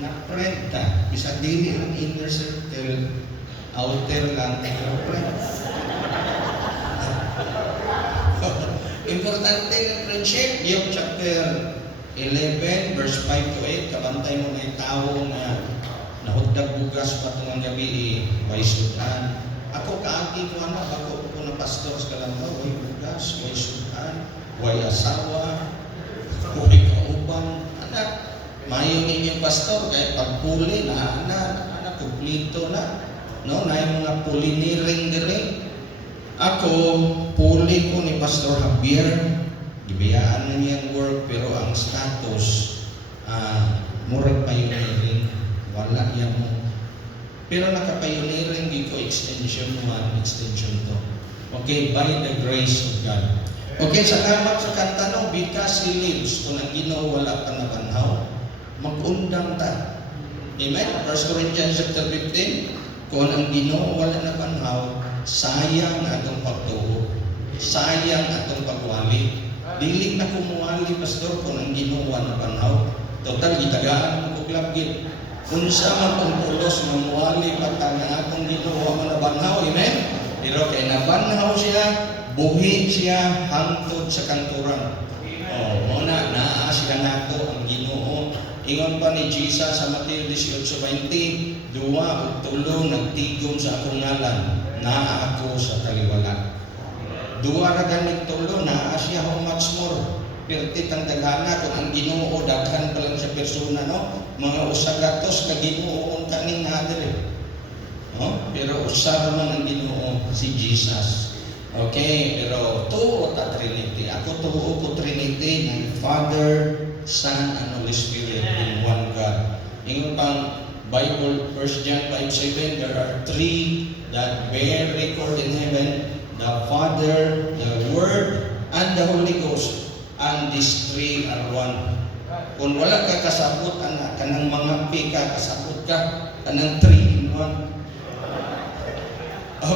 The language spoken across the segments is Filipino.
na-friend ka. Bisa dili ang inner circle, outer lang, pero friend. Importante ng friendship. Yung chapter 11, verse 5 to 8, kabantay mo na yung tao na nahugdag bugas pa itong gabi, way sudan. Ako kaagi ko anak, ako na pastor sa Kalambaw, way bugas, way sudan, way asawa, way kauban. Anak, mayo ninyong pastor, kaya pagpuli na anak, kumplito na. No, na yung mga puliniring dire. Ako, puli ko ni Pastor Javier, gibiyaan na niyang work, pero ang status, murag pioneering, wala yan mo. Pero naka-pioneering dito, extension 1, extension 2. Okay, by the grace of God. Okay, salamat sa kanta no, because He lives, kung ang Ginoo wala pa nabanhaw, mag-undang ta. Amen? 1 Corinthians chapter 15, kung ang Ginoo wala nabanhaw, sayang atong pagtuo, sayang atong pagwali. Dili na kumuwali, pastor, kung ang Ginoo wala nabanhaw. Total, gitagaan mo kong labgit. Unsa man kung tulos, mamuwali pata na atong Ginoo wala nabanhaw. Amen? Pero kay nabanhaw siya, buhi siya hangtod sa kanturan. Muna, naa siya nato ang Ginoo. Ingon pa ni Jesus sa Mateo 18:20, duwa o tulo nagtigom sa akong ngalan, naa ako sa kaliwala. Duwa ra ganig tulo, naa siya how much more. Pertit ang daghana kung ang Ginoo daghan pa lang sa persona, no? Mga usa gatos ka Ginoo kaning nader. No? Pero usa man ang Ginoo si Jesus. Okay, pero tuo ta Trinity. Ako tuo ko Trinity ng Father, Son, and Holy Spirit in one God. Ingon pang Bible, 1 John 5:7, there are three that bear record in heaven, the Father, the Word, and the Holy Ghost. And these three are one. Kung wala ka kasabot, anak, kanang mga pika, kasabot ka, kanang 3 in 1.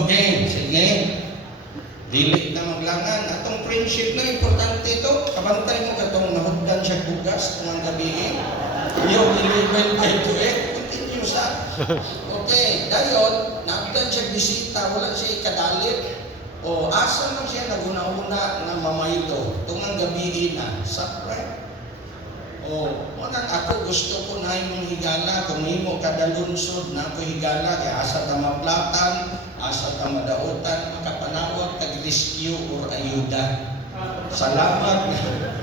Okay, sige. Dili na maglangan. Atong friendship na importante ito. Kabantay mo katong nahugdan siya bugas ng gabi. Yung 11 by 2 continue sa. Okay, dayon, nahugdan siya bisita, wala siya ikadalit. O asa man siya naguna-una na mamaylo. Tungang gabi na, sapre. O, manang ako gusto ko na yung higala, kung mo kada lunsod na ako higala, kaya asa ta maplatan, asa ta madautan, makapanawag kag rescue or ayuda. Salamat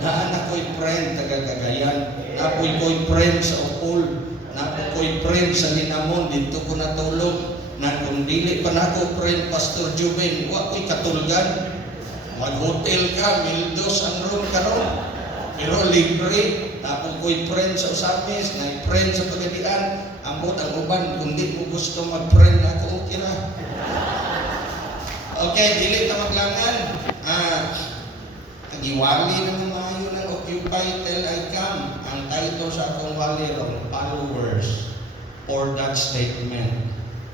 na anak ko'y friend taga Cagayan, na ko'y friend sa Upol, na ko'y friend sa Linamon, dito ko natulog, na kung dili pa na ako friend Pastor Juben, wa ko'y katulgan, mag-hotel ka, mildos ang room karon. Pero libre, tapos ko'y friend sa Usamis, na friend sa Pagadian, ambot ang uban, kung di mo gusto mag-friend ako, okay na. Okay, dili ta maglangan. Tagiwali na ng maayo ng Occupy Till I Come. Ang title sa akong wali ron, followers for that statement,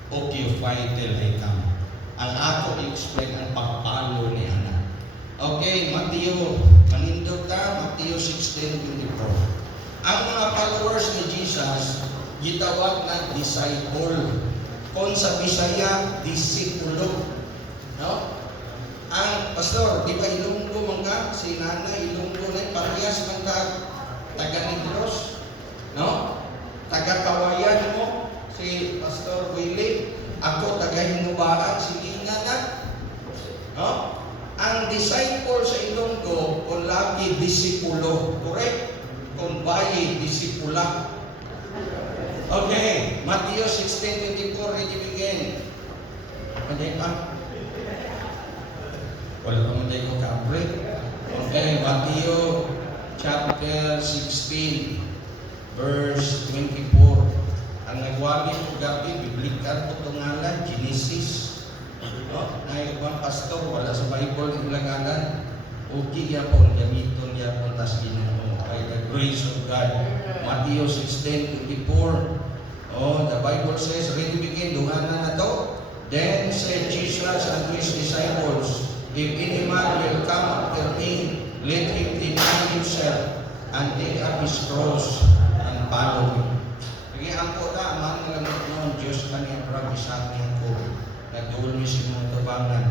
Occupy Till I Come. Ang ako i-explain ang pagpalo ni Ana. Okay, Mateo, manindot ta, Mateo 16:24. Ang mga followers ni Jesus, gitawag na disciple. Kung sa Bisaya, disipulo. No? Ang pastor, di ba Ilonggo man ka? Si nanay Ilonggo na parehas man ka taga Negros. No? Taga Kawayan mo, si Pastor Willie. Ako taga Hinubaan, si Lina na. No? Ang disciple sa Ilonggo, kung lagi disipulo. Correct? Kung bayi, disipula. Okay, Matthew 16:24, ready begin. Ano pa? Wala pa man tayo ka-break. Okay, Matthew chapter 16, verse 24. Ang nagwagi mo gabi, biblikal ko itong ngalan, Genesis. Na yung mga pastor, wala sa Bible yung langanan. Okay, yapon, gamiton, yapon, tas Ginoo. By the grace of God. Matthew 16:24. Oh, the Bible says, ready begin, dunganan na to. Then said Jesus unto his disciples, if any man will come after me, let him deny himself and take up his cross and follow me. isakyan ko. Nagdulmi sa mga tabangan.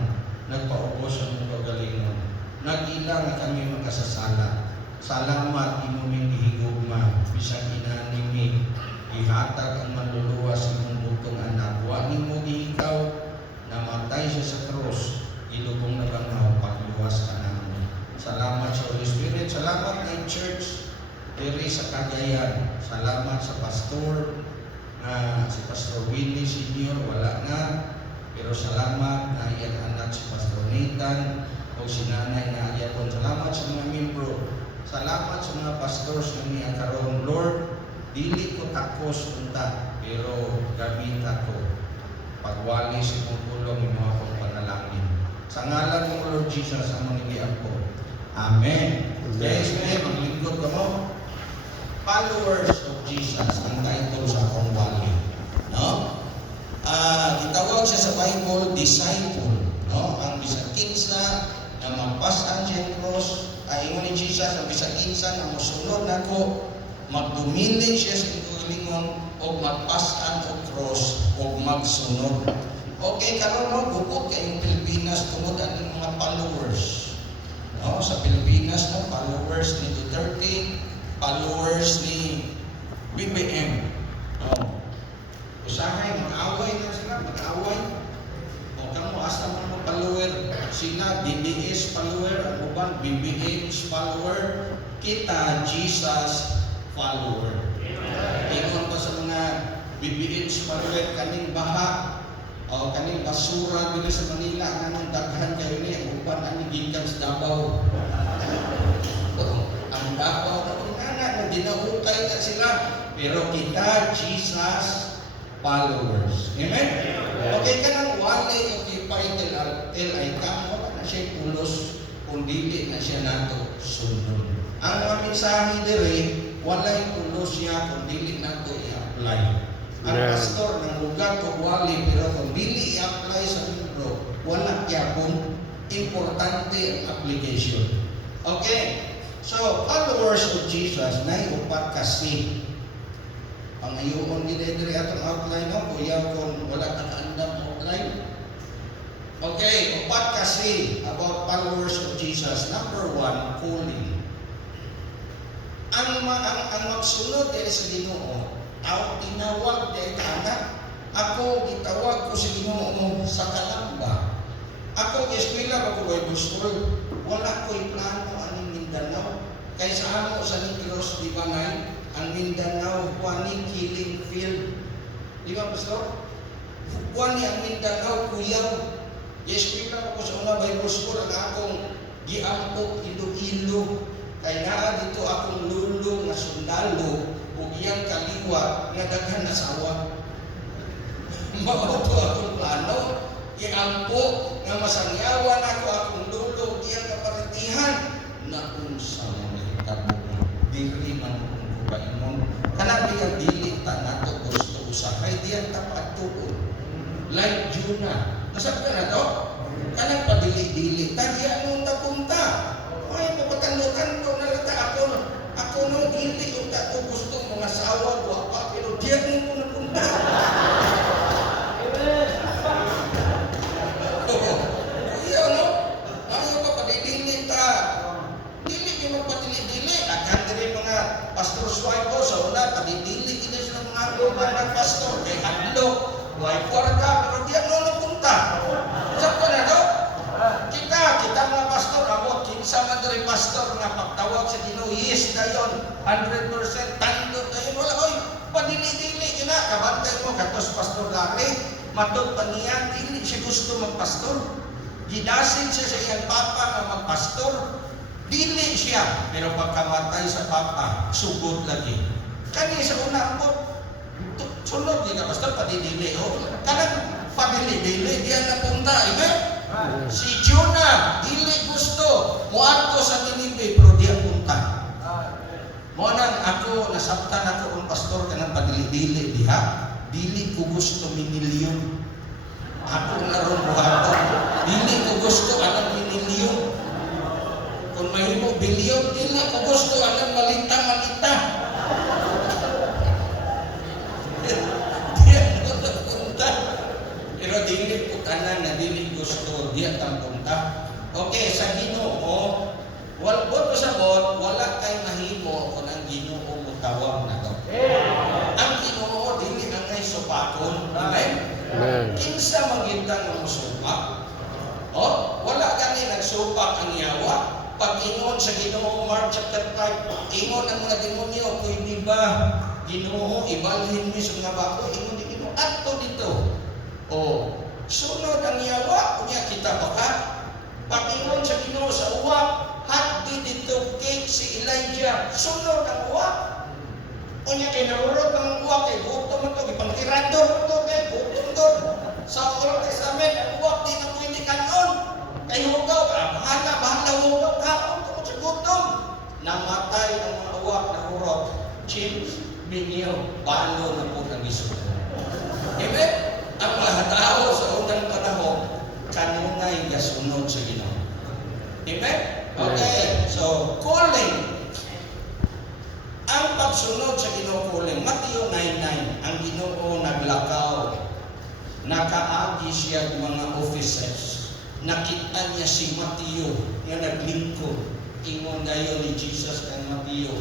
Nagpaubos ang mga kagalingon. Nag-ilang kami magkasasala. Salamat imong gihigugma. Bisag inanimi. Ihatag ang manluluwas sa imong butong anak. Wa nimo gihikaw. Namatay siya sa krus. Ilubong na bangaw. Pagluwas ka namin. Salamat sa Holy Spirit. Salamat ng church. Diri sa Cagayan. Salamat sa pastor. Si Pastor Willie Senior. Wala na. Pero salamat na iyan anak si Pastor Nathan o si nanay na iyan. Salamat sa mga membro. Salamat sa mga pastors na niya karon. Lord, dili ko takos unta, pero gamit ako. Pagwali sa mong tulong, yung mga akong panalangin. Sa ngalan ng Lord Jesus, ang manigyan ko. Amen. Guys, maglingkod ka mo. Followers of Jesus, ang title sa akong wali. No? Gitawag siya sa Bible, disciple. No? Ang bisag kinsa na magpasan siya ang cross, ingon ni Jesus, ang bisag kinsa na musunod nako, magdumili siya sa lingon o magpasan o cross o magsunod. Okay, karon mo bukod kayong Pilipinas tungod ang mga followers. No? Sa Pilipinas, no? Followers ni Duterte, followers ni BBM. No? Usahay, mag-away na sila, mag-away. O kamo, asa mo follower, sila, DDS follower, ang uban, BBM follower, kita, Jesus follower. Ingon pa sa mga BBM follower, kaning baha, o kaning basura dito sa Manila, ang daghan kayo niya, ang uban, ang gikan sa Davao. Ang Davao, na dinahukay na sila, pero kita, Jesus followers. Amen? Okay ka nang wali yung kipay till ay kamo na siya pulos kung dili na siya nato sunod. Ang mga mensahe dire, walay pulos siya kung dili nato i-apply. Ang pastor ng lugar o wali, pero kung dili i-apply sa libro, wala kaya kung importante ang application. Okay? So, followers of Jesus, na upat kasi. Ang ayuon dinediri atong outline no, kuya kung wala nakaandam outline. Okay, upat kasi about followers of Jesus. Number 1, calling. Ang magsunod dahil sa Ginoo, tinawag dahil ka anak. Ako, gitawag ko sa Ginoo sa kalamba. Ako, eskwela ako Bible School. Wala ko'y plano aning Mindanao. Kaya sa amo sa Negros, di ba na ang Mindanao, kuwani killing field. Di ba, Pastor? Kuwani ang Mindanao, kuyaw. Yes, kita ko sa una Bible School, ang akong giampok, ilo-ilo. Kaya nga dito akong lulo nga sundalo, o iyang kaliwa, nga daghan asawa. Mauto akong plano, giampok, nga masangyawan ako akong lulo, iyang kaparatihan, na unsa mo nahitabo diri man paingon kana biya dili ta nato gusto usahay diyan ta patuon like Juna nasab ka na to kanang padili-dili ta diyan mo ta punta ay mapatando-tando na lata ako no dili yung ta to gusto mga sawa guwapa pero diyan mo na punta. Amen. Iyo no ayaw ka padili ta dili yung magpadili-dili agad rin mga pastor swipe ko sa una, padidili kita sila mga lugar ng pastor kay hadlo, wipe ka, pero di ano napunta. Saan ko na do? Kita mga pastor, abot, kinsa man rin pastor nga pagtawag sa Ginoo, yes na yun, 100% tando na yun, wala, oy, padili-dili, ina, kabantay mo, katos pastor laki, matod pa niya, dili siya gusto magpastor. Gidasin siya sa iyang papa nga magpastor, dili siya, pero pagkamatay sa papa, sugod lagi. Kani sa una po, sunod di ka basta padidili. Kanang padili-dili, diyan napunta. Si Jonah, dili gusto. Muadto sa Ninive, pero diyan punta. Mo nang ako, nasabtan ako ang pastor ka ng padili-dili diha. Dili ko gusto minilyon. Ako naroon buhaton. Dili ko gusto anong minilyon. Kung mahimo bilyon, dili ko gusto anong malita-malita. Diyan ko napunta. gusto, diya tang punta. Okay, sa Ginoo, boto sa bot, wala kay mahimo kung ang Ginoo mo tawag na to. Ang Ginoo dili angay supakon. Amen. Kinsa magintang mo supak? Wala gani nagsupak ang yawa. Pag ingon sa Ginoo, Mark chapter 5, ingon ang mga demonyo, pwede ba Ginoo ibalhin mi sa mga bako? Ingon di Ginoo adto dito. Sunod ang yawa, unya kita baka. Pag ingon sa Ginoo sa uwak, haddi dito cake si Elijah, sunod ang uwak. Unya kay narurot ang uwak kay gutom mo to, ipangtirador mo to kay gutom doon. Sa Old Testament, ang uwak di na pwede kanon. Kay hugaw, bahala hugaw kaon tungkol sa gutom. Namatay ang mga uwak na hurot. James, Binyo, balo na po ng iso. Amen? Ang mga tao sa unang panahon, kanunay gasunod sa Ginoo. Amen? Okay, so calling. Ang pagsunod sa Ginoo calling, Mateo 9:9, ang Ginoo naglakaw. Nakaagi siya ng mga officers. Nakita niya si Mateo na naglingkod. Ingon dayon ni Jesus kay Mateo,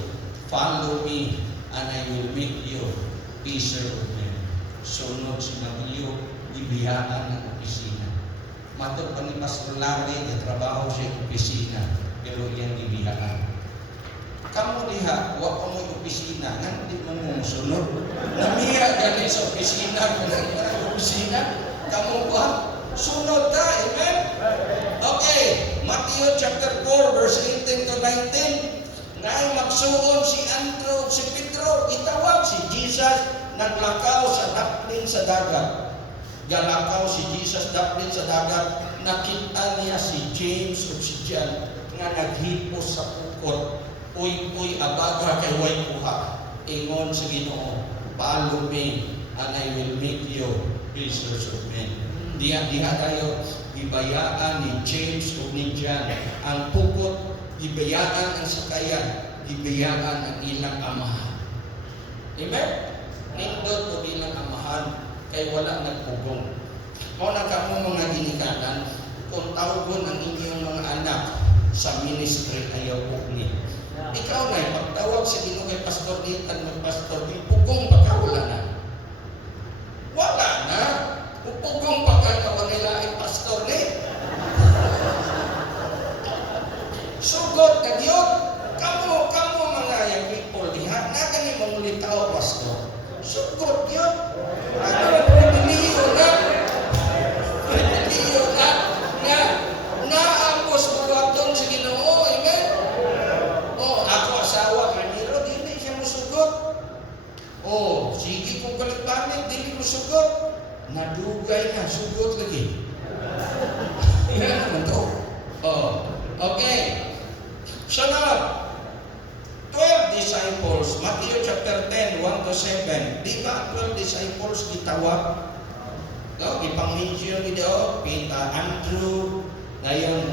"Follow me and I will make you fisher of men." Sunod si Mateo, ibiyaan ng opisina. Matod pa ni Pastor Larry, trabaho siya sa opisina, pero yan ibiyaan. Kamu diha, wa ko mo opisina, nga di mo mo sunod. Namiya galing sa opisina, kamu ba? Sunod ka, amen? Okay, Matthew chapter 4, verse 18 to 19. Ngayon magsuon si Andrew, si Pedro, itawag si Jesus, naglakaw sa daplin sa dagat. Galakaw si Jesus daplin sa dagat, nakita niya si James o si John nga naghipos sa pukot. Uy, abaga kay way kuha. Ingon sa Ginoo, "Follow me and I will make you fishers of men." Diha tayo, gibayaan ni James o ni John ang pukot, gibayaan ang sakayan, gibayaan ang ilang amahan. Amen? Nindot o ilang amahan, kay wala nagpugong. Kung nagkamo mga ginikanan, kung tawgon ang inyong mga anak sa ministry, ayaw pugni. Ikaw na, pagtawag sa Ginoo kay Pastor Nathan, mag-Pastor, pugong baka wala na. Wala na. Pugong baka ka nila ay Pastor ni. Sugot na Diyos. Kamu mga yung people diha, nagani mangulitaw, Pastor. Sugot Diyos. Piliyo na. Naangkos buwaton sa Ginoo. Amen? Ako asawa, Ramiro, dili siya musugot. Sige kung balik-balik, dili musugot. Nadugay na, sugot lagi. Yan naman to. Okay. Sunod. 12 disciples, Matthew chapter 10, 1 to 7. Di ba 12 disciples gitawag? Ipang-mention nito, Peter, Andrew, ngayon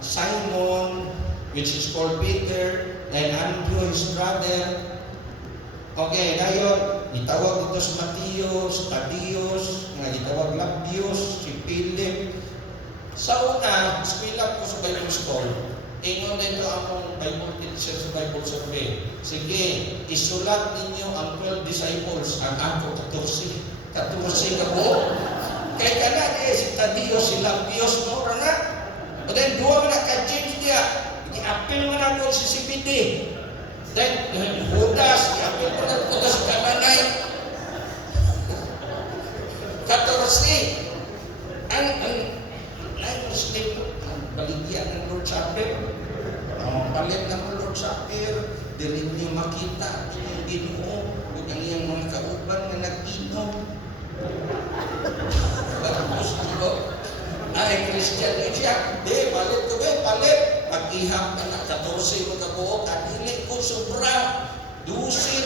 Simon, which is called Peter, and Andrew, his brother. Okay, ngayon, itawag dito si Mateo, si Tadeus, itawag Labius, si Philip. Sa una, spilap ko sa Bible School, ingon dito akong Bible teacher sa Bible survey. Sige, isulat ninyo ang 12 disciples, ang ako 14 ka po. Kaya ka na, si Tadeus, si Labius, no, na. But then, duwa mo na ka James niya, i-appeal mo na ko si CBD. Then, Judas, i-appeal mo na ko sa kananay. 14. Ang Muslim, ang baligyan ng Lord Supper, ang palit ng Lord Supper, dili niyo makita ang Ginoo, ug ang iyang mga kauban na nag-inom. Bagus ko. Ay, Christian yun siya. Di, palit ko ba? Palit. Pag-ihap ka na, 14 mo ka buo, kadilit ko sobra. 12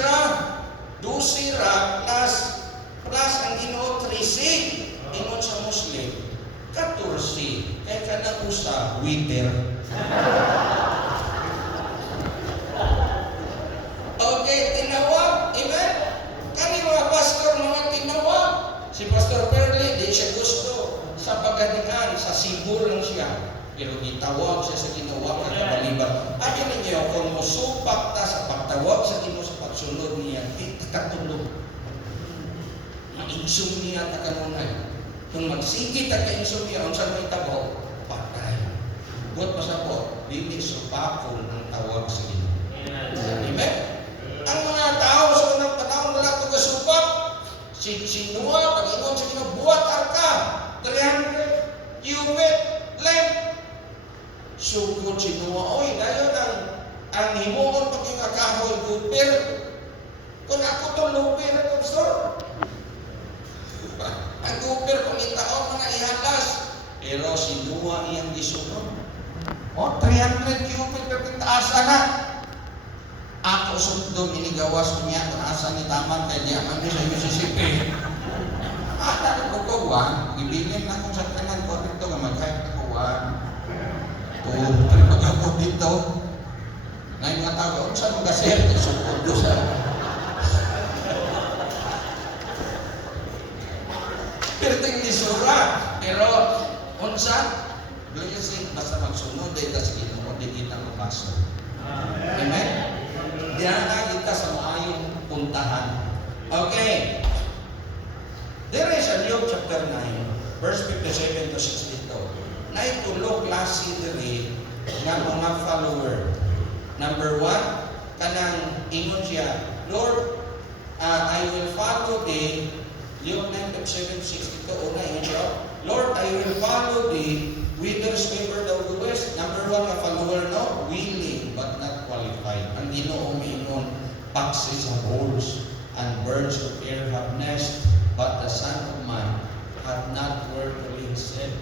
plus ang Ginoo 13. Ingon sa Muslim, 14. Kaya ka na usa, wither. Okay, tinawag. Amen? Kani mga pastor, mga tinawag. Si Pastor Perley, di siya gusto sa pagadikan, sa siya, pero gitawag siya sa ginawa ng kabaliban. Abi ninyo, kung musupak ta sa pagtawag sa Ginoo sa pagsunod niya, katulog. Mainsum niya ta kanunay. Kung magsigit ta kainsum niya, unsa may tabaw, patay. Buot pasabot, dili supakon ang tawag sa Ginoo. Amen? Ang mga tao sa unang panahon wala ito kasupak. Si Noah, pag-ingon sa Ginoo, buhat arka, 300 cubit length. Sugod si Noah, oy, dayon ang himuon pag yung akahoy lupir. Kung ako itong lupir na itong store, ang lupir kung itaon mga ihalas. Pero si Noah iyang gisunod. O, 300 cubit per pintaasa na. Ako sundong inigawas ko niya kung asa ni Taman kay diyaman niya sa Mississippi. Ko kuwan, ibilin na kung sa kanan ko dito nga mag-hype na kuwan. Pag ako dito, ngayon mga tao, saan mga sir? Sukod doon sa... Perting nisura, pero unsa? Blessing, basta magsunod, dahil sa Ginoo, di kita mapasok. Amen? Diyan na kita sa maayong puntahan. Okay. There is a Luke chapter 9, verse 57 to 62. Na itulog klase diri nga mga follower. Number 1, kanang ingon siya, Lord, I will follow thee. Luke 9, 57 to 62. Una ingon siya, Lord, I will follow thee whithersoever thou goest. Number 1 nga follower, no? Willing but not qualified. Ang Ginoo mingon, foxes have holes and birds of air have nests, but the Son of Man hath not where to lay his head.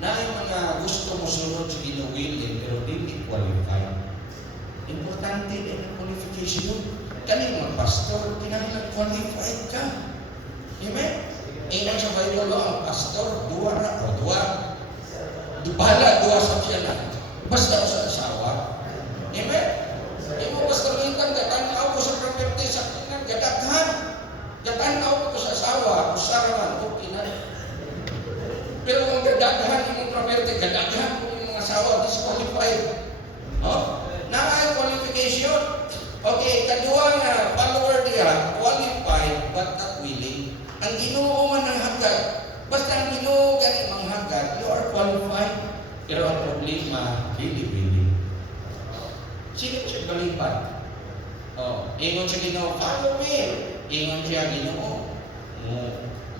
Na yung mga gusto mo sunod sa Ginoo willing pero hindi qualified. Importante din ang qualification yun. Kanina mga pastor, kinahanglan qualified ka. Amen? Ingat sa Bible, ang pastor, duwa na o duwa. Bahala, duwa sa siya na. Basta sa asawa. Amen? Imo pastor mintan, gatanaw ko sa properte sa kinan, gadaghan. Gatanaw ko sa asawa, usaraman, okay na. Pero kung gadaghan yung properte, gadaghan ko yung mga asawa, disqualified. Oh? Na qualification. Okay, kadua nga, follower niya, qualified but not willing. Ang Ginoo man ang hagad. Basta ang Ginoo ganit mang hagad, you are qualified. Pero ang problema, hindi willing. Sino siya balipan? Oh, ingon siya Ginoo, follow me. Ingon siya Ginoo,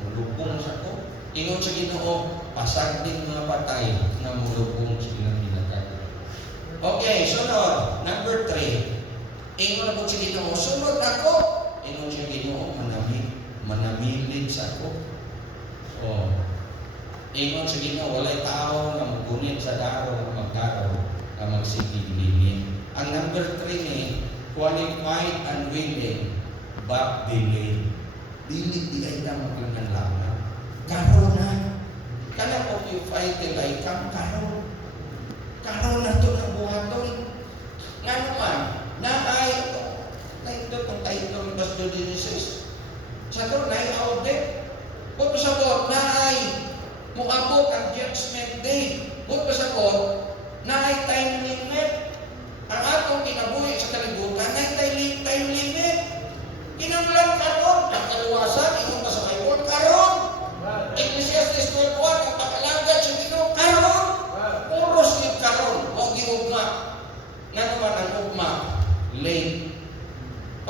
mulupong sa ko. Ingon siya Ginoo, pasag din mga patay na mulupong sa ginagilagay. Okay, sunod. Number 3. Ingon na po siya Ginoo, sunod ako. Ingon siya Ginoo, manamilid sa ako. Oh. Ingon siya Ginoo, walay tao na magunit sa daro na magdaro na magsigilingin. Ang number 3 ni, qualified and willing, but delayed. Dili di ay na maglangan. Karon na. Kana qualified tilay kang karon. Karon na to na buhaton. Nga naman, naay ito. Naito kung tayo ng Pastor Genesis. Sa ito, naay audit. Kung pasabot, naay muabot ang judgment day. Kung pasabot, naay time limit. Ang atong kinabuhi sa kalibutan, naay time limit. Kinanglan karon, ang kaluwasan, ingon pa sa Bible, karon. Ecclesiastes 12:1, ang pag-alagad sa Ginoo, karon. Puros ni karon, o giugma. Nga naman ang ugma, late.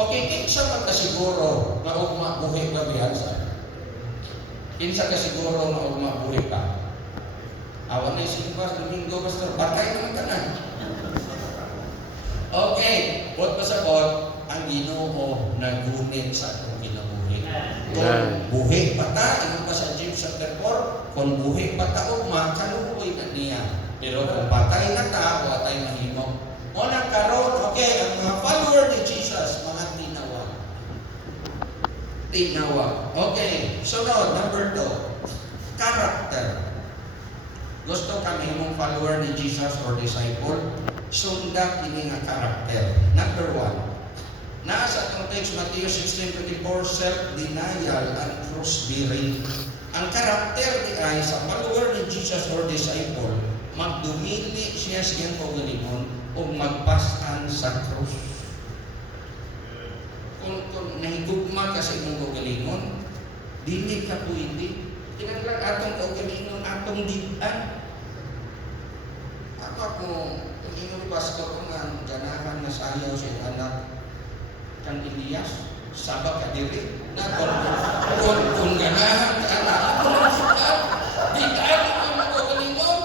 Okay, kinsa man ka siguro na ugma buhi ka biyansa? Kinsa ka siguro na ugma buhi ka? Awan na Silvas, Domingo, Pastor, batay naman ka na. Okay, what pasabot? Ang Ginoo nagunit sa atong kinabuhi. Kung buhi pa ta, ingon pa sa James chapter 4, kung buhi pa ta ugma, kaluoy na niya. Pero kung patay na ta, patay mahimo. O nagkaroon, okay, ang mga follower ni Jesus, mga tinawag. Tinawag. Okay, sunod, number 2, character. Gusto kami mong follower ni Jesus or disciple, sundan ini nga character. Number 1, nasa itong text, Matthew 16:24, self-denial and cross-bearing. Ang karakter ni ay sa follower ni Jesus or disciple, magdumili siya siyang kaugalingon o magpastan sa krus. Kung nahigugma ka sa imong kaugalingon, dili ka pwede. Kinahanglan atong kaugalingon, atong diban. Ako kung ingon pastor ko nga ganahan na sayaw siya anak kang Elias, sabak ka diri. Na kung ganahan ka anak, di ka mo kaugalingon.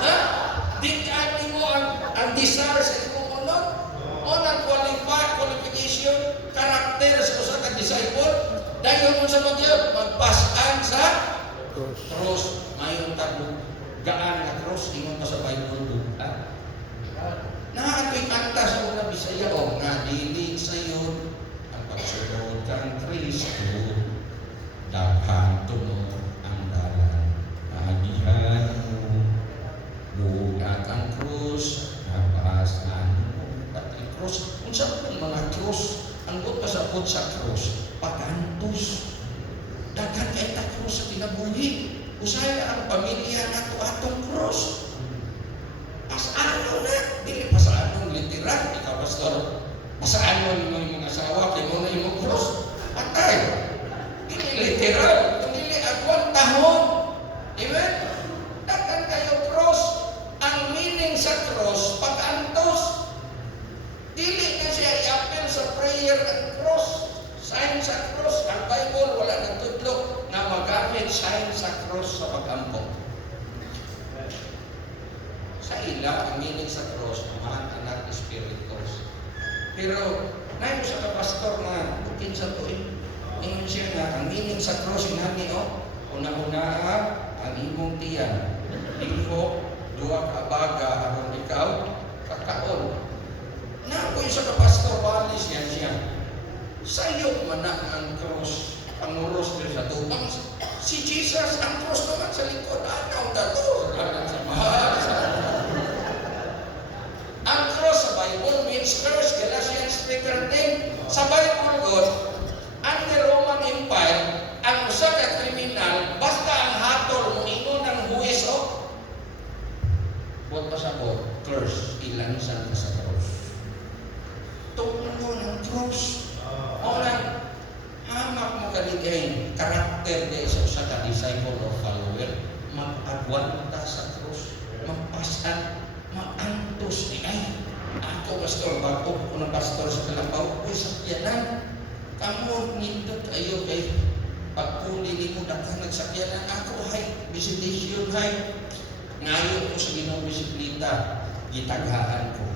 Ha? Di ka mo ang desire sa imong unod. O nang qualification, karakter sa usa ka disciple, dayon mo sa bagyo, magpasan sa cross. Mayon tagong gaan na cross, ingon pa sa Bible duha. Naato'y kanta sa una Bisaya, o nga dili sayon ang pagsunod kang Kristo, daghan tunod ang dalan, maagihan mo, bugat ang krus, napasan mo, pati krus. Kung saan pong mga krus, ang buta sa put sa krus, pagantos. Daghan kay ta krus sa kinabuhi. Usaya ang pamilya nato atong cross. Pasano na, dili pasano literal, ikaw pastor. Pasano mo yung mga asawa, kaya mo na yung cross. Patay. Dili literal, dili agwan tahon. Amen? Dagan kayo cross. Ang meaning sa cross, pag-antos. Dili na siya i-appel sa prayer ang cross. Sign sa cross, ang Bible wala nagtudlo na magamit sign sa cross sa pag-ampok. Sa ila, ang meaning sa cross, mga anak spiritus. Pero, nayo sa kapastor na bukin sa tuwing, ingon siya na ang meaning sa cross, inani o, una-una ang imong tiyan, lingko, duwa ka baga, aron ikaw, kakaon. Na ako yung sa kapastor, walis yan siya. Sayo man ang cross, panguros din sa tubang. Si Jesus, ang cross naman sa likod, ang dalo, sa mahal. Ang cross sa Bible means curse, Galatians 3:13. Sa Bible God, ang Roman Empire, ang usa ka kriminal, basta ang hatol mo ingon ng huwis o buot pa sa God, curse, ilansan ka sa cross. Tungo ng cross. Orang hamak mo kaligay karakter de sa ka disciple or follower, mag-agwanta sa krus, magpasan, maantos ni ay. Ako pastor bago ko na pastor sa Kalabaw, uy sakyanan. Kamu nindot kayo kay pagpuli ni mo daghan nagsakyanan ako hay visitation hay. Ngayon ko sa Ginoo bisikleta, gitaghaan ko.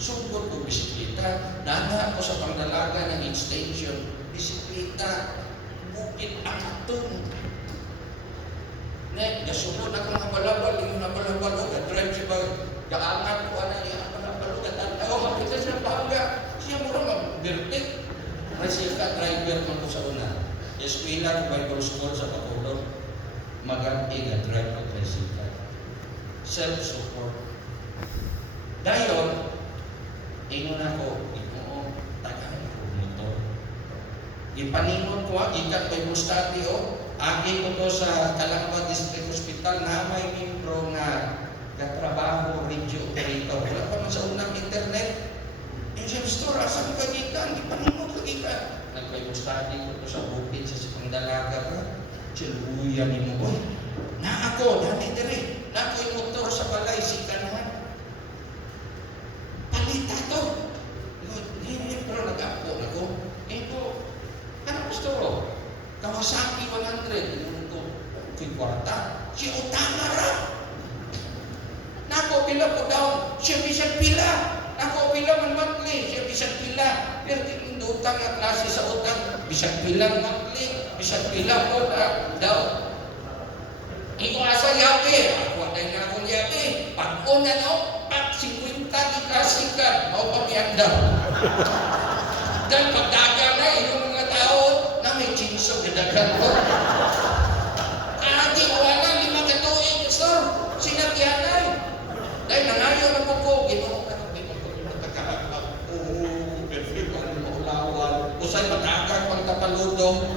Sugod ko bisikleta, dana ako sa pangdalaga ng extension, bisikleta, bukit akatong. Nek, gasunod akong nabalabal, yung nabalabal o, drive siya ba, gaangat ko, yung nabalabal o, gatanaw, makita siya bangga, siya mura mag-birtik. Kasi ka, driver man ko sa una. Eskwela ko Bible School sa Bacolod, mag-anti ka, drive ko, tricycle. Self-support. Dayon, ingon ako, tagaan ko motor. Ipaningon ko, ikat ko yung study o, agi ko to sa Calamba District Hospital na may membro nga katrabaho, radio operator. Wala pa man sa unang internet. Yung siya, pastor, asa mo kagitan? Ipaningon ko gitan. Nag-Bible study ko to sa bukid sa Pangdalaga ka. Siluyan ni mo, boy. Na ako, dati dire. Na ako yung motor sa balay, sikanahan. Palita to. Hindi pero nag-apo na ko. Ito, ano gusto ko? Kawasaki 100. Yung ito, kwarta. Si utama ra. Nako, pila po daw. Siya bisag pila. Nako, pila man monthly. Siya bisag pila. Pero yung utang na klase sa utang. Bisag pila monthly. Bisag pila po daw. Ito asa yabi. Ako na akong yabi. Pag-una no, pag 50 ikasikat, mau pamianda. Dan pagdagang na, yung mga tao na may chinso gadagan ko. Kahit wala, 5 katuig, sir. Sinagyanay. Dahil nangayo na po ko, ginoo ka ng nagkakakak. Oo, perfect ang maulawan. Usay matagag pang tapaludong.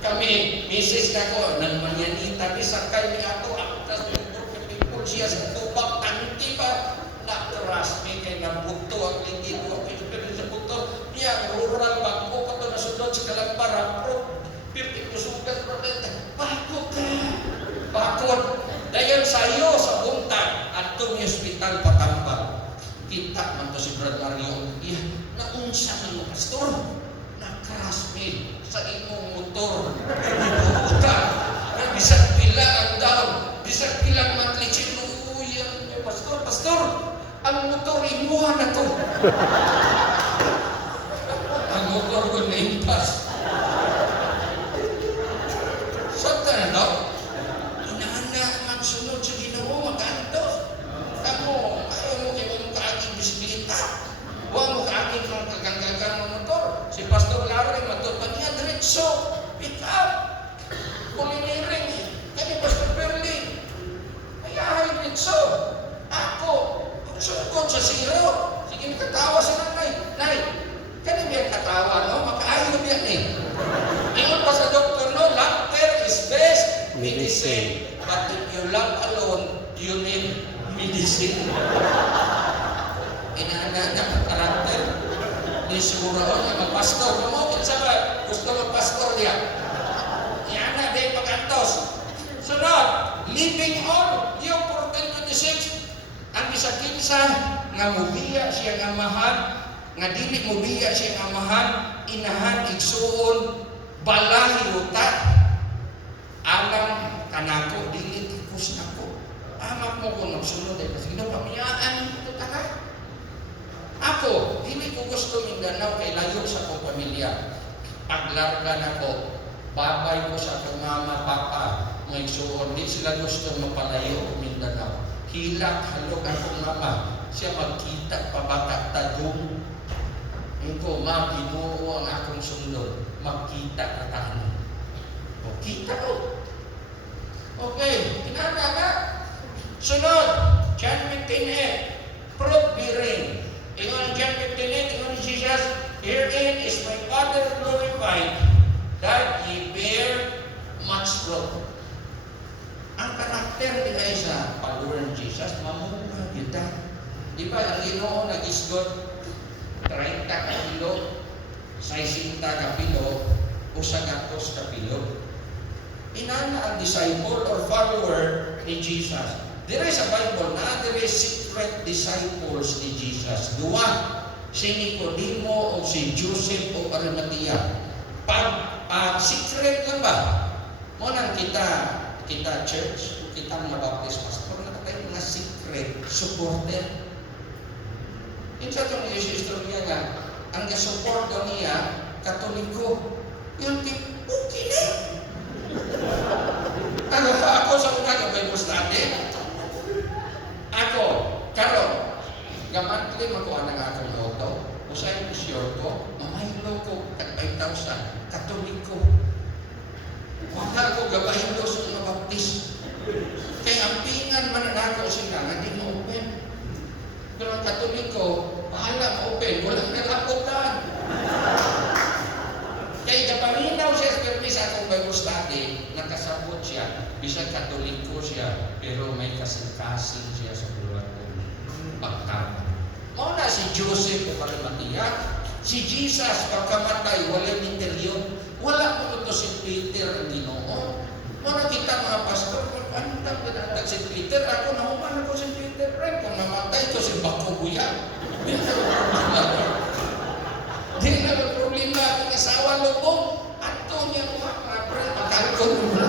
Kami, misis na ko, nang manyanita, bisakay ni ako siya sa tubak, tangki pa. Nakras, may kay nabuto ang lingid ko. Pero sa buto, niya, rural, bako ka ito nasunod sa Kalampara. Pero, 50 kusugan, bakot ka. Bakot. Dayon sayo sa buntag at itong hospital patambang. Kita man to si Brad Mario. Iya, naunsa na mo, pastor. Nakras, sa imong motor. Buta. Bisag pila ang daw. Bisag pilang monthly check. Uyan, pastor. Ang motor, imuha na to. Ang motor ko na impas. Santa na daw. Inaana magsunod sa Ginoo, magantos. Kamu, ayaw mo kayo mong kaaging bisikleta. Huwag mo kaaging mga kaganggagang ng motor. Si Pastor Larry, matupad niya, diretso. Pick up. Kuliniring. Kani Pastor Berlin. Ayahay diretso. Ako, sukod sa zero. Sige, katawa si nanay. Nay, kani biya katawa, no? Makaayon yan eh. Ingon pa sa doktor, no? Laughter is best medicine. But if you laugh alone, you need medicine. Inaana na ang karakter. Ni siguro niya magpastor. Mo, kinsa ba? Gusto magpastor niya. Iana, day pagkantos. Sunod, living on, yung 1426. Ang isa kinsa nga mubiya siya nga amahan, nga dili mubiya siya nga amahan, inahan igsuon balahi uta. Alam kanako dili tikus nako. Amak mo kung nagsunod ay kasi pamiyaan ito tanan. Ako, dili ko gusto Mindanao kay layo sa akong pamilya. Paglarga nako, babay ko sa akong mama, papa, mga igsuon, di sila gusto mapalayo Mindanao. Hilak halog akong mama, siya magkita pabata tagong. Ko Ginoo ang akong sundon, magkita kataan. O kita ko. Okay, kinana na. Sunod, John 15:8, fruit bearing. Ingon John 15:8, ingon Jesus, herein is my Father glorified, that ye bear much fruit. Ang karakter ni sa follower ni Jesus, mamura kita. Di ba ang Ginoo nag-isgot 30 ka kilo, 60 ka kilo, o 100 ka kilo. Inana ang disciple or follower ni Jesus. Dire sa Bible na, dire secret disciples ni Jesus. Dua, si Nicodemo o si Joseph o Arimatea. Secret lang ba? Munang kita church, kita mga Baptist pastor, nakatay mga secret supporter. Insa itong istorya nga, ang support niya, Katoliko. Yung tip, okay na. Ano pa ako sa una ng Bible study? Ako, karon, gamantli makuha ng akong auto, usay ko sure ko, mamaylo ko, tag 5,000, Katoliko. Wala ko gabaylo sa mga Baptist. Kaya ang pingan man na ako sila, hindi mo open. Pero ang Katoliko, bahala ma-open, walang nalakotan. Kaya kapaminaw siya sa permisa akong Bible study, nakasabot siya, bisag Katoliko siya, pero may kasing-kasing siya sa bulat ng pagkama. Mauna si Joseph o Arimatea, si Jesus pagkamatay, walang interior, wala mo ito si Peter ang Ginoo. Mauna kita mga pastor, ano tag si Peter, ako nahuman ako si Peter, kung namatay ko si Bakubuya. Di na problema ang asawa lubong. Ato niya mga pagkalkon mo.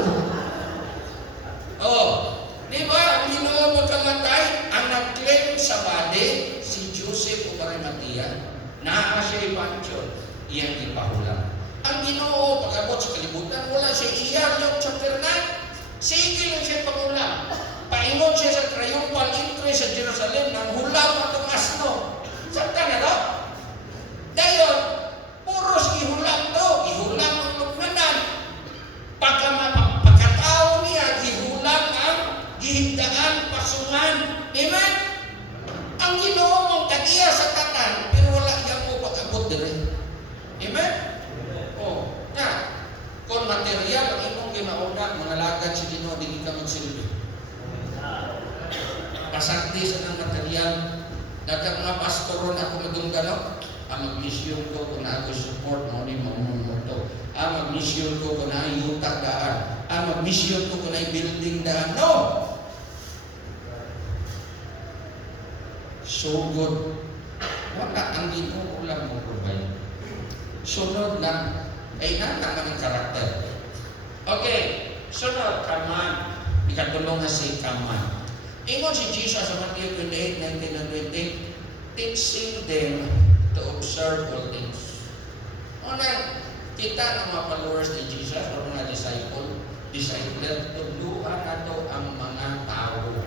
Oh, di ba ang Ginoo magkamatay? Ang nag-claim sa body, si Joseph o Arimatea, naa siya ipansyon, iyang ipahulang. Ang Ginoo, pag-abot sa kalibutan, wala siya iyan yung chapter 9. Sige lang siya pag-ulang. Paingon siya sa triumphal entry sa Jerusalem nang hulam at ang asno. Santa na daw? Dayon, puros ihulam to. Ihulam ang lugnanan. Pagkatao niya, ihulam ang gihigdaan, pasungan. Amen? Ang Ginoo mong tagiya sa katan, pero wala yan mo pag-abot din. Amen? O, na, kung material ang imong ginauna, mga lagad si Ginoo, di ka magsilbi. pasakti sa ng material. Dagang mga pastoron ako madunggano. Mag-mission ko kung na ako support mo ni mo to. Mag-mission ko kung na yuta daan. Mag-mission ko kung na building daan. No! So good. Wala ang Ginoo lang mo provide. Sunod lang. Ay natang ng karakter. Okay. Sunod, kaman. Ikatulong na si kaman. Ingon si Jesus sa Matthew 28, 19 and 20, teaching them to observe all things. Una, kita ng mga followers ni Jesus o mga disciple, tuluhan na to ang mga tao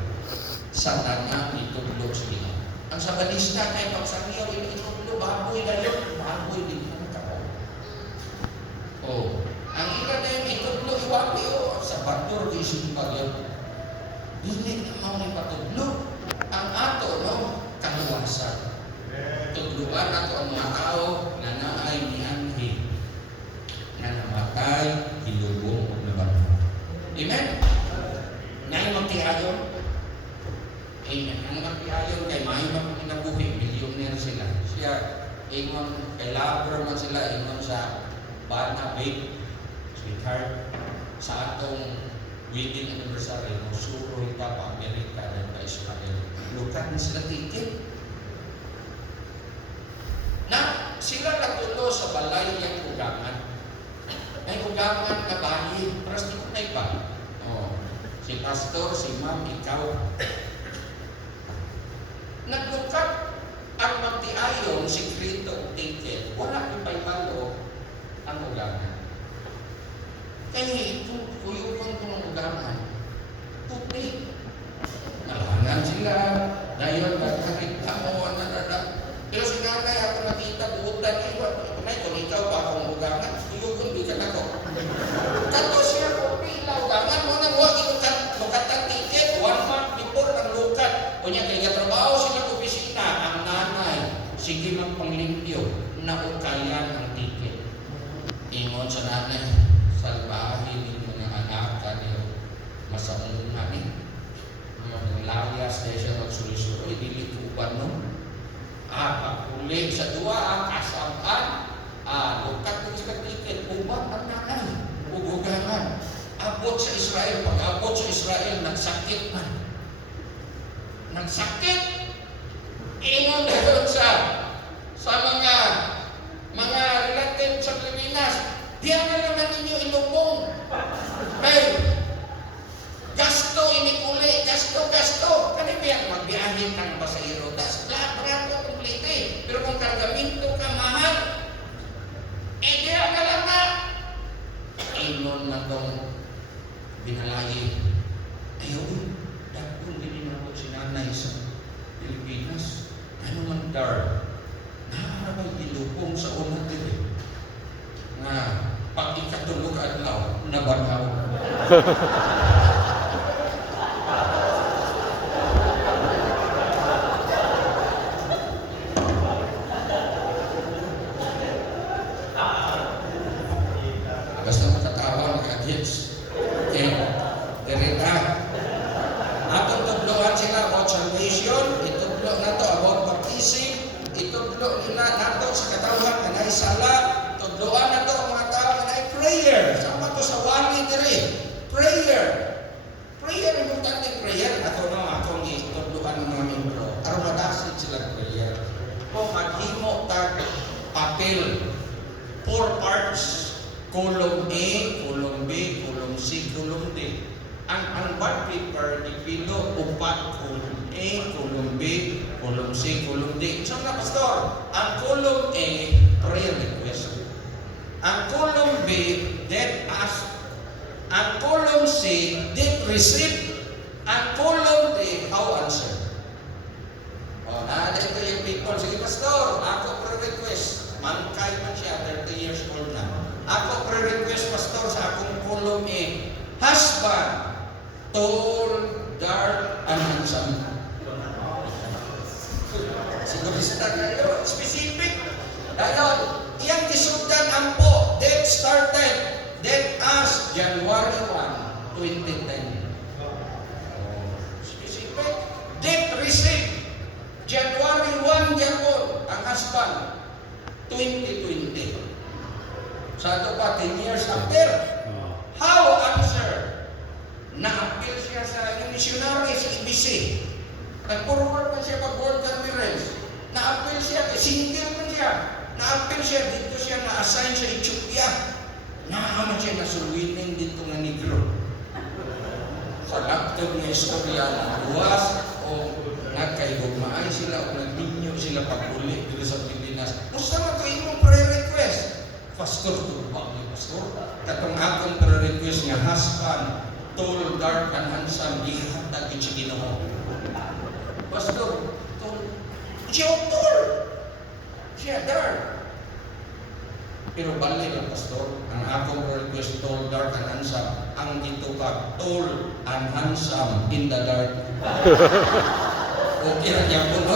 sa tanang itulog sila. Ang sabanista kay pagsangiyaw, itulog, baboy na yun, baboy din ang tao. Ang ilan na yung itulog, iwapi sa bator, isimpag yun. Dili na may patudlo. Ang ato, no, kaluwasan. Tudluan ato ang mga tao na naay ni Anghi na namatay, hilubong o nabangon. Amen? Ngayon magtihayon. Amen. Ang magtihayon kay may mga millionaire sila. Siya, ingon, kay lover man sila, ingon sa bana, babe, sweetheart, sa atong wedding anniversary, suro ita pa Amerika dan pa Israel. Lukat na sila ticket. Na sila natulo sa balay ng ugangan. May ugangan na bahay. Paras di ko na iba. Si pastor, si ma'am, ikaw. Naglukat ang magtiayon, sikreto, ticket. Wala ipay-palo ang ugangan. Kaya ito, kuyukan ko ng ugangan. Puti. Nalangan sila. Dahil nagkakita mo, pero si nanay ako nakita, buutan niya. May kung ikaw pa akong ugangan, kuyukan di ka na ko. Kato siya ko, pila ugangan mo nang huwag lukatan ticket. 1 month before ang lukat. O niya, kaya trabaho sila sa opisina. Ang nanay, sige magpanglimpyo, naukayan ang ticket. Ingon sa nanay, salbahin ninyo ng anak kanyo masaungan ni mga layas na siya magsulisuro dili uban no pagkulig sa duwa kasaban lukat ng sa ticket uban ang nanay ugugangan abot sa Israel pag-abot sa Israel nagsakit ingon dahil sa mga relative sa Pilipinas. Diyan na naman ninyo ilubong. Kaya, gasto, inikuli, gasto. Kanipiyang magbiyahin ng pasahero. Das, barato, kumplete. Pero kung kargamento ka mahal, diyan na lang na. Inon na itong binalayi. Ayaw, dahil din ako si nanay sa Pilipinas. Ano man dar? Nakarabay ilubong sa unang dili. Pag ikatulog adlaw, nabanhaw. Basta makatawa, mag-adhits. Okay, dirita. Atong tubloan sila about salvation, itublo na to about baptism, itublo na to sa katawhan na naisala, tubloan na to mga tao na prayer. Sama to sa wali diri. Prayer. Prayer, importante prayer. Ako no, akong itubloan ng mga membro. Aron madasit sila prayer. O maghimo tag papel. 4 parts. Column A, column B, column C, column D. Ang bond paper, ipilo, upat, column A, column B, column C, column D. So na, pastor, ang column A, prayer request. Ang column B, debt ask. Ang column C, debt receive. Ang column D, how answer. Dito yung people, sige pastor, ako pre-request. Mankay man siya, 30 years old na. Ako pre-request pastor sa akong column A. Husband, tall, dark, and handsome. Sigurista kayo, specific. Dahil, iyang gisugdan ang po, date started, date as January 1, 2010. Specific. Date Sa ato pa, 10 years after. How answer? Na-appeal siya sa missionary sa IBC. Nag-forward pa siya pag World Conference. Na-appeal siya, single man siya. Na-appeal siya, dito siya na-assign sa Ethiopia. Naaman siya nasulwinin dito nga negro. Sa laptop niya istorya, buwas o nagkaigugmaan sila o nagninyo sila pag-uli dito sa Pilipinas. Musta na ito yung prayer request? Pastor, tubag ni Pastor. Katong akong prayer request nga husband, tall, dark, and handsome, ihatag yun siya Ginoo. Pastor, tall. Siya tall. Siya dark. Pero bali lang, Pastor, ang akong request, tall, dark, and handsome, ang itupag, tall and handsome in the dark. Okay na niya po, no?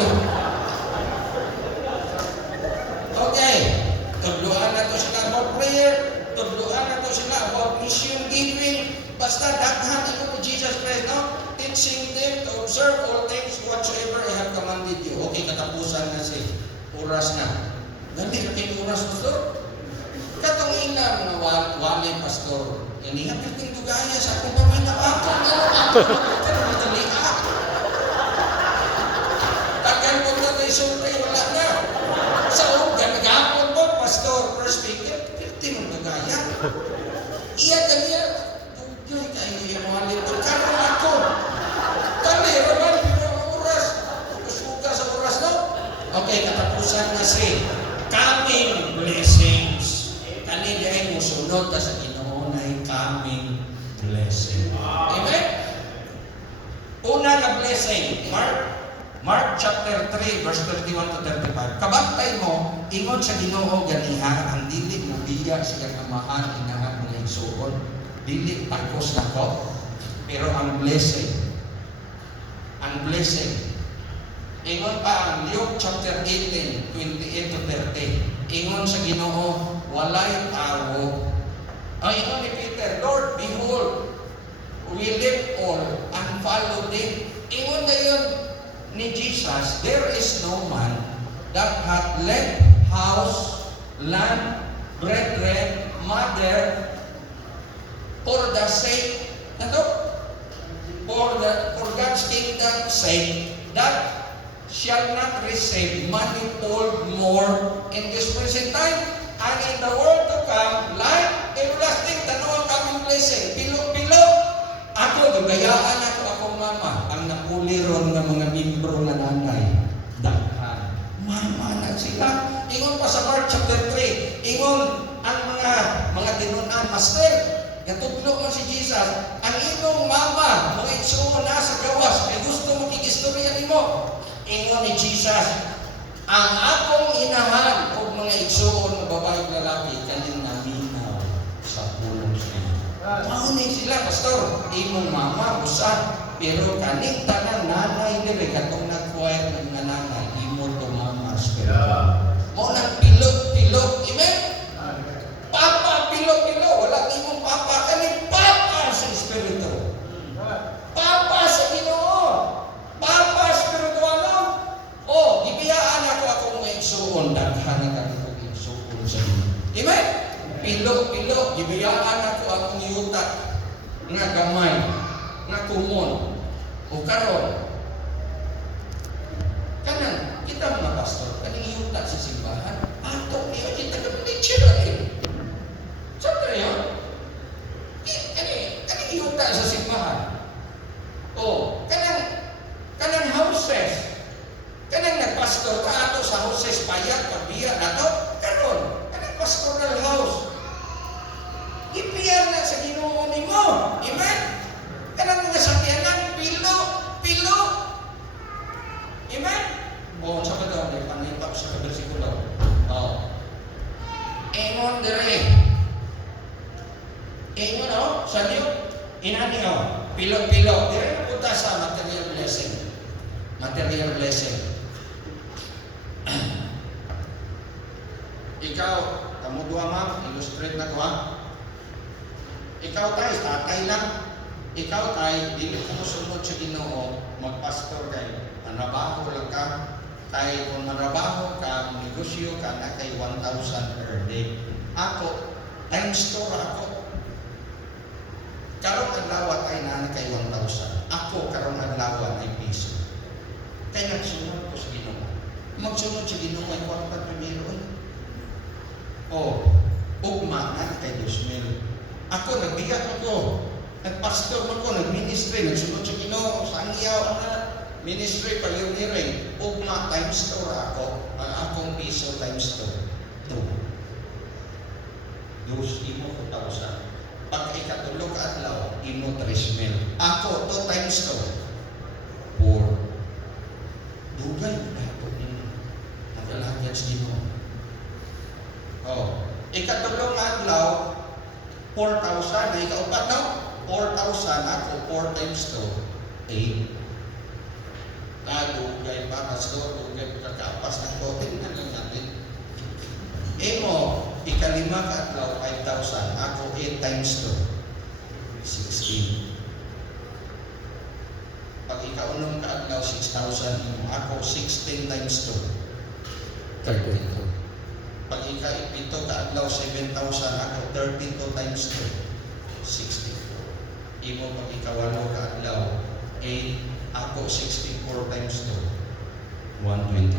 Okay. Tudluan na to sila about prayer, tudluan na to sila about mission giving, basta daghan ito ni Jesus Christ, no? Teaching them to observe all things whatsoever I have commanded you. Okay, katapusan na si oras na. Gandi ka kayo oras, Pastor? Katong ina mga wali, Pastor. Ini hapit ng dugaya sa akong pamilya. Ako mataliak. Tagal ko na na isulti, wala na. Sa ugan, nag-apon po, Pastor, first speaker, 50 ng dugaya. Iya kaniya, dugay kayo yung wali. Kano ako? Kami, raman, oras. Suga sa oras, no? Okay, katapusan na si coming blessings. Kani dahil mo sunod sa Ginoo na coming blessing. Amen? Una na blessing, Mark chapter 3, verse 31 to 35. Kabantay mo, ingon sa Ginoo ganiha, ang dili mo biya siya amahan, inahan mo yung suon. Dili takos na ko. Pero ang blessing, ingon pa ang Luke chapter 18, 28 to 30. Ingon sa Ginoo, walay tawo. Ang ingon ni Peter, Lord, behold, we leave all and follow thee. Ingon na yun ni Jesus, there is no man that hath left house, land, brethren, mother, for the sake, for God's kingdom's sake, that shall not receive manifold more in this present time and in the world to come, life everlasting. Tanong ang kaming blessing. Pilo-pilo. Ako, gagayaan ako akong mama. Ang napuliron ng mga membro na nanay. Daghan. Mama na sila. Ingon pa sa Mark chapter 3. Ingon ang mga tinunan, Master, katutlo mo si Jesus. Ang inong mama, mga itsuon na sa gawas, ay gusto mo kikistorya ni mo. Ingon ni Jesus, ang akong inahan o mga igsoon na babae at lalaki kaning naminaw sa pulong siya. Maunay sila, Pastor, imong mama, usa, pero kaning tanang nanay dire katong nag-quiet ng mga nanay, imo to mama spiritual. Mo nang pilok-pilok, amen? Papa, pilok-pilok, wala imong papa, kaning papa sa espiritu. Papa sa Ginoo. Papa spiritual. Oh, gibiyaan ako akong igsuon, daghan na akong igsuon sa Ginoo. Amen? Pilo-pilo, gibiyaan ako akong yuta nga gamay, nga kumon. O karon, kanan, kita mga pastor, kaning yuta sa simbahan, ato niyo, kita ka picture rin. Saan yun? Kaning yuta sa simbahan. O, kanang houses. Kanang nagpastor ka ato sa houses payat, pagbiya na to, karon, kanang pastoral house. Ipiyar na sa Ginoo nimo. Amen? Kanang mga sakyanan, pilo. Amen? O, sa ba daw, panipap sa kabersikulo. O. Ingon dire. Ingon o, sa niyo, inani o, pilo. Dire na punta sa material blessing. Material blessing. Ikaw, kamu dua ma'am, illustrate na ko ha. Ikaw tayo, tatay lang. Ikaw tayo, dili ko sunod sa Ginoo, magpastor kayo. Manabaho lang ka. Kaya kung manabaho ka, negosyo ka na kay 1,000 per day. Ako, Times 2 ra ako. Karong adlaw ay nana kay 1,000. Ako karong adlaw ay piso. Kaya nagsunod ko sa Ginoo. Magsunod sa Ginoo ay kwarta primero. Ugma na kay 2,000. Ako nagbiyak ako. Nagpastor man ko, nagministry, nagsunod sa Ginoo, sangyaw na ministry pagyomiring. Ugma times 2 ra ako. Ang akong piso times 2. 2 imo 2,000. Pag ikatulog ka adlaw, imo 3,000. Ako 2 times 2. 4. Dugay na ako ninyo. Nagalagyan sa Ginoo. Ikatulong adlaw, 4,000. Na ikaupat no? 4,000. Ako 4 times 2. 8. Dugay pa, pastor. Dugay pa kakapas ng kotin. Tingnan natin. Imo, ikalima ka adlaw, 5,000. Ako 8 times 2. 16. Pag ikaunom ka adlaw, 6,000. Ako 16 times 2. 32. Pag ika-ipito ka adlaw, 7,000. Ako 32 times 2. 60. Imo pag ikawalo ka adlaw, 8. Ako 64 times 2. 128.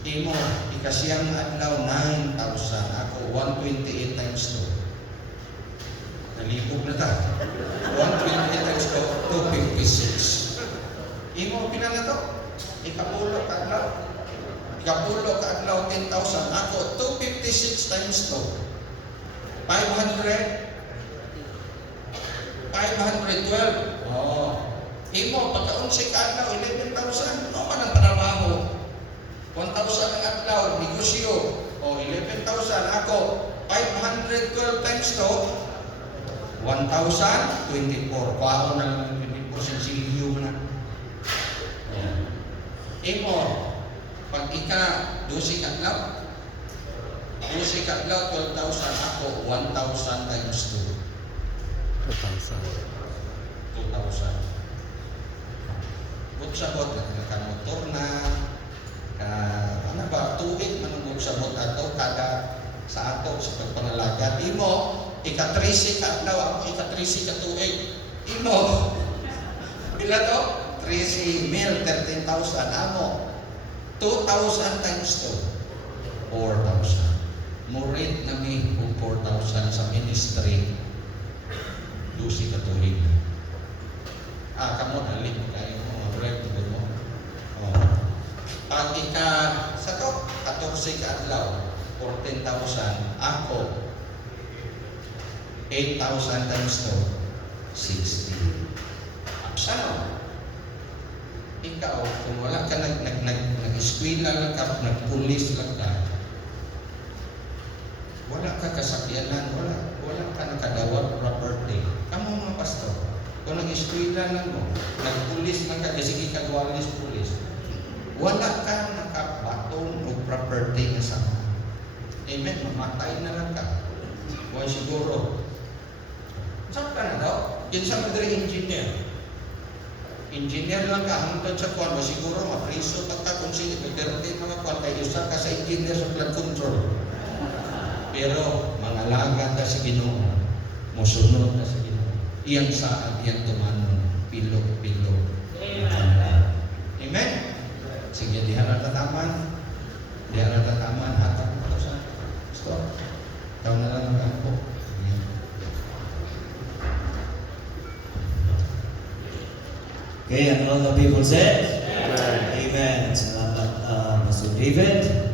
Imo, ikasiyang adlaw, 9,000. Ako, 128 times 2. Nalibog na ta. 128 times 2, 256. Imo, pina na to? Ikapulo ka adlaw. Ikapulo ka adlaw, 10,000. Ako, 256 times 2. 500. 512. Imo, pagka-unsi ka adlaw, 11,000. Ano man ang trabaho? 1,000 ang adlaw, negosyo. 11,000. Ako, 512 times 2, 1,024. Kuha na lang yung 20% silyo na. Imo, pag ika-12 ka adlaw, 12 ka adlaw, 12,000. Ako, 1,000 times 2. 2,000. Butsabot, nagkamotor na, ano ba, tuwid manungog sa bot ato kada sa ato sa pagpangalaga. Imo, ika-13 ka adlaw, ako ika-13 ka tuig. Imo, pila to? 13,000, 13,000. Amo, 2,000 times 2, 4,000. Murid na mi kung 4,000 sa ministry, 12 ka tuig. Kamo nalit kayo mga bread mo. Pag sa to, 14 ka adlaw, 14,000. Ako, 8,000 times 2, 60. Sano? Ikaw, kung wala ka nag-eskwela lang ka, nag-pulis lang ka, wala ka kasakyanan, wala ka nakadawat property. Kamu mga pastor, kung nag-eskwela lang mo, nag-pulis lang ka, sige kagwalis pulis, wala ka nakabaton o property nga sa amen, mamatay na lang ka. Huwag siguro. Saan ka na daw? Yan sa madre engineer. Engineer lang ka, hangtod sa kuwan, siguro mapriso pagka kung sino, magderte mga kuwan, kayo sa ka sa engineer sa flood control. Pero, mga laga ka sa Ginoo, musunod ka sa Ginoo. Iyang saan, iyang tumanon, pilok. Amen? Sige, di harap tataman. Hatak mo sa stop. Ikaw na lang ako. Okay, and all the people said? Amen. Salamat, Pastor David.